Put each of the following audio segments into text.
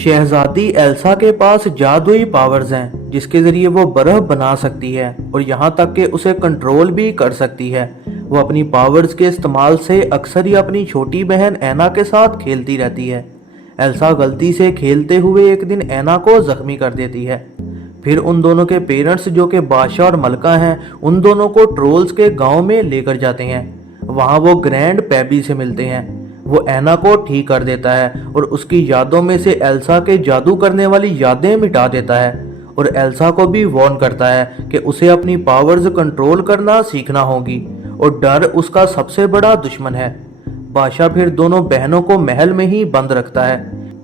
शहजादी Elsa के पास जादुई powers हैं जिसके जरिए वो बर्फ बना सकती है और यहाँ तक कि उसे कंट्रोल भी कर सकती है। वो अपनी पावर्स के इस्तेमाल से अक्सर ही अपनी छोटी बहन ऐना के साथ खेलती रहती है। एल्सा गलती से खेलते हुए एक दिन ऐना को जख्मी कर देती है। फिर उन दोनों के पेरेंट्स जो कि बादशाह और मलका हैं, उन दोनों को ट्रोल्स के गांव में लेकर जाते हैं। वहां वो ग्रैंड पैबी से मिलते हैं। वो ऐना को ठीक कर देता है और उसकी यादों में से एल्सा के जादू करने वाली यादें मिटा देता है और एल्सा को भी वार्न करता है कि उसे अपनी पावर्स कंट्रोल करना सीखना होगी और डर उसका सबसे बड़ा दुश्मन है। बादशाह फिर दोनों बहनों को महल में ही बंद रखता है।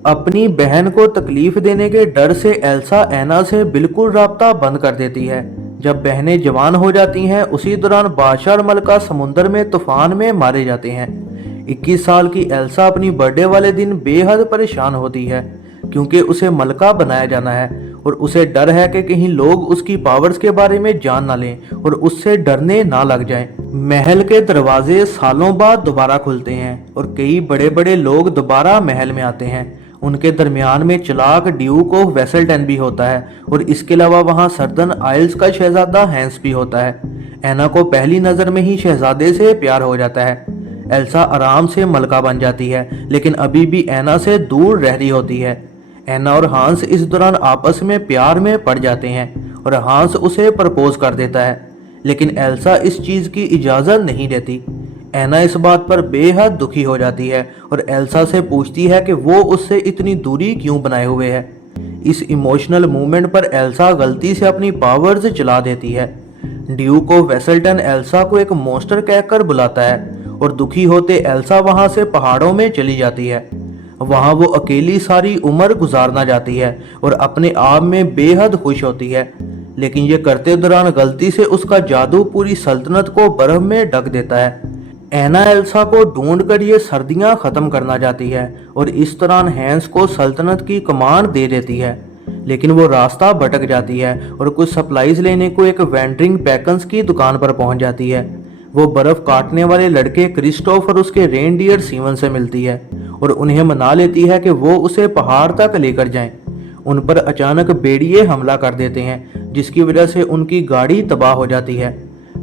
अपनी बहन को तकलीफ देने के डर से एल्सा ऐना से बिल्कुल राब्ता बंद कर देती है। जब बहनें जवान हो जाती हैं, उसी दौरान बादशाह और मलका समुद्र में तूफान में मारे जाते हैं। 21 साल की एल्सा अपनी बर्थडे वाले दिन बेहद परेशान होती है क्योंकि उसे मलका बनाया जाना है और उसे डर है कि कहीं लोग उसकी पावर्स के बारे में जान ना लें और उससे डरने ना लग जाएं। महल के दरवाजे सालों बाद दोबारा खुलते हैं और कई बड़े बड़े लोग दोबारा महल में आते हैं। उनके दरमियान में चलाक ड्यूक ऑफ वेसलटन भी होता है और इसके अलावा वहाँ सर्दन आइल्स का शहजादा हैंस भी होता है। ऐना को पहली नज़र में ही शहजादे से प्यार हो जाता है। एल्सा आराम से मलका बन जाती है लेकिन अभी भी ऐना से दूर रह रही होती है। ऐना और हांस इस दौरान आपस में प्यार में पड़ जाते हैं और हांस उसे प्रपोज कर देता है, लेकिन एल्सा इस चीज़ की इजाज़त नहीं देती। ऐना इस बात पर बेहद दुखी हो जाती है और एल्सा से पूछती है कि वो उससे इतनी दूरी क्यों बनाए हुए है। इस इमोशनल मूवमेंट पर एल्सा गलती से अपनी पावर्स चला देती है। ड्यूक ऑफ वेसलटन एल्सा को एक मॉन्स्टर कहकर बुलाता है और दुखी होते एल्सा वहां से पहाड़ों में चली जाती है। वहां वो अकेली सारी उम्र गुजारना चाहती है और अपने आप में बेहद खुश होती है, लेकिन ये करते दौरान गलती से उसका जादू पूरी सल्तनत को बर्फ में ढक देता है। ऐना एल्सा को ढूंढकर ये सर्दियां खत्म करना चाहती है और इस दौरान हैंस को सल्तनत की कमान दे देती है, लेकिन वो रास्ता भटक जाती है और कुछ सप्लाईज लेने को एक वेंडरिंग पैकन्स की दुकान पर पहुंच जाती है। वो बर्फ काटने वाले लड़के क्रिस्टोफ और उसके रेनडियर सीवन से मिलती है और उन्हें मना लेती है कि वो उसे पहाड़ तक लेकर जाएं। उन पर अचानक भेड़िए हमला कर देते हैं जिसकी वजह से उनकी गाड़ी तबाह हो जाती है।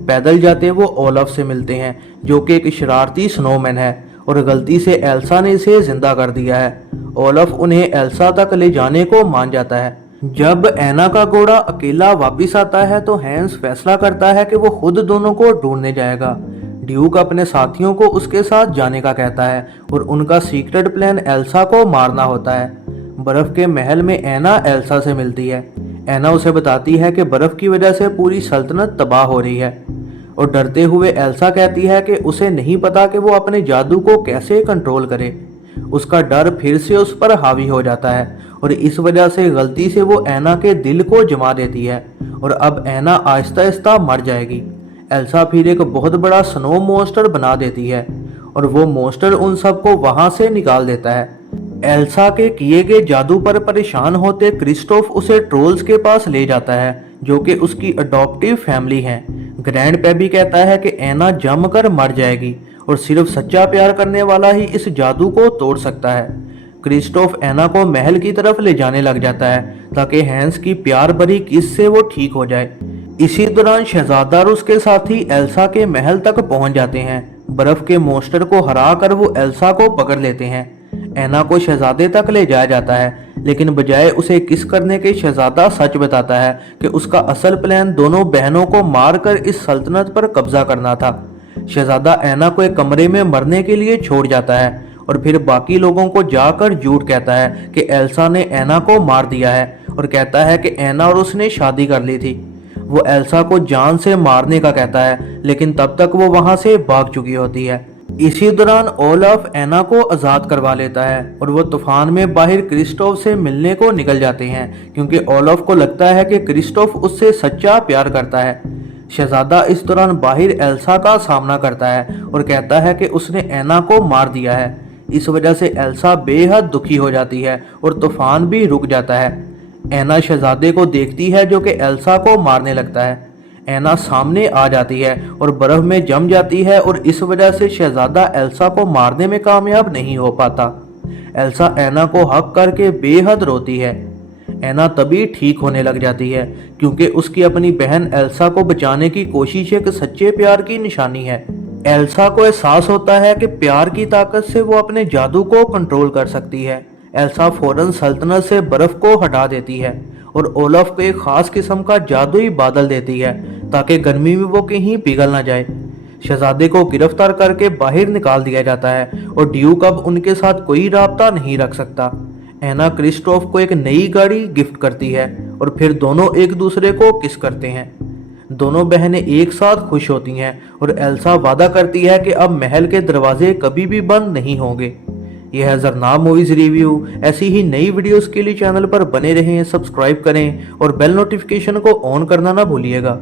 पैदल जाते वो ओलफ से मिलते हैं जो कि एक शरारती स्नोमैन है और गलती से एल्सा ने इसे जिंदा कर दिया है। ओलफ उन्हें एल्सा तक ले जाने को मान जाता है। जब ऐना का घोड़ा अकेला वापस आता है तो हैंस फैसला करता है कि वो खुद दोनों को ढूंढने जाएगा। ड्यूक अपने साथियों को उसके साथ जाने का कहता है और उनका सीक्रेट प्लान एल्सा को मारना होता है। बर्फ के महल में ऐना एल्सा से मिलती है। ऐना उसे बताती है कि बर्फ की वजह से पूरी सल्तनत तबाह हो रही है और डरते हुए एल्सा कहती है कि उसे नहीं पता कि वो अपने जादू को कैसे कंट्रोल करे। उसका डर फिर से उस पर हावी हो जाता है और इस वजह से गलती से वो ऐना के दिल को जमा देती है और अब ऐना आहिस्ता आहिस्ता मर जाएगी। एल्सा फिर एक बहुत बड़ा स्नो मॉन्स्टर बना देती है और वो मॉन्स्टर उन सबको वहां से निकाल देता है। एल्सा के किए गए जादू पर परेशान होते क्रिस्टोफ उसे ट्रोल्स के पास ले जाता है जो कि उसकी अडॉप्टिव फैमिली है। ग्रैंड पैबी कहता है कि ऐना जम कर मर जाएगी और सिर्फ सच्चा प्यार करने वाला ही इस जादू को तोड़ सकता है। क्रिस्टोफ ऐना को महल की तरफ ले जाने लग जाता है ताकि हैंस की प्यार भरी किस से वो ठीक हो जाए। इसी दौरान शहजादा और उसके साथी एल्सा के महल तक पहुंच जाते हैं। बर्फ के मॉन्स्टर को हरा कर वो एल्सा को पकड़ लेते हैं। ऐना को शहजादे तक ले जाया जाता है, लेकिन बजाय उसे किस करने के शहजादा सच बताता है कि उसका असल प्लान दोनों बहनों को मारकर इस सल्तनत पर कब्जा करना था। शहजादा ऐना को एक कमरे में मरने के लिए छोड़ जाता है और फिर बाकी लोगों को जाकर झूठ कहता है कि एल्सा ने ऐना को मार दिया है और कहता है कि ऐना और उसने शादी कर ली थी। वो एल्सा को जान से मारने का कहता है, लेकिन तब तक वो वहां से भाग चुकी होती है। इसी दौरान ओलफ ऐना को आजाद करवा लेता है और वो तूफान में बाहर क्रिस्टोफ से मिलने को निकल जाते हैं क्योंकि ओलफ को लगता है कि क्रिस्टोफ उससे सच्चा प्यार करता है। शहजादा इस दौरान बाहर एल्सा का सामना करता है और कहता है कि उसने ऐना को मार दिया है। इस वजह से एल्सा बेहद दुखी हो जाती है और तूफान भी रुक जाता है। ऐना शहजादे को देखती है जो कि एल्सा को मारने लगता है। ऐना सामने आ जाती है और बर्फ में जम जाती है और इस वजह से शहजादा एल्सा को मारने में कामयाब नहीं हो पाता। एल्सा एना को हक करके बेहद रोती है। एना तभी ठीक होने लग जाती है क्योंकि उसकी अपनी बहन एल्सा को बचाने की कोशिश एक सच्चे प्यार की निशानी है। एल्सा को एहसास होता है कि प्यार की ताकत से वो अपने जादू को कंट्रोल कर सकती है। एल्सा फौरन सल्तनत से बर्फ को हटा देती है और ओलफ को एक खास किस्म का जादुई बादल देती है ताकि गर्मी में वो कहीं पिघल ना जाए। शहजादे को गिरफ्तार करके बाहर निकाल दिया जाता है और ड्यूक अब उनके साथ कोई राब्ता नहीं रख सकता। एना क्रिस्टोफ को एक नई गाड़ी गिफ्ट करती है और फिर दोनों एक दूसरे को किस करते हैं। दोनों बहनें एक साथ खुश होती हैं और एल्सा वादा करती है कि अब महल के दरवाजे कभी भी बंद नहीं होंगे। यह है ज़रनाब मूवीज़ रिव्यू। ऐसी ही नई वीडियोस के लिए चैनल पर बने रहें, सब्सक्राइब करें और बेल नोटिफिकेशन को ऑन करना ना भूलिएगा।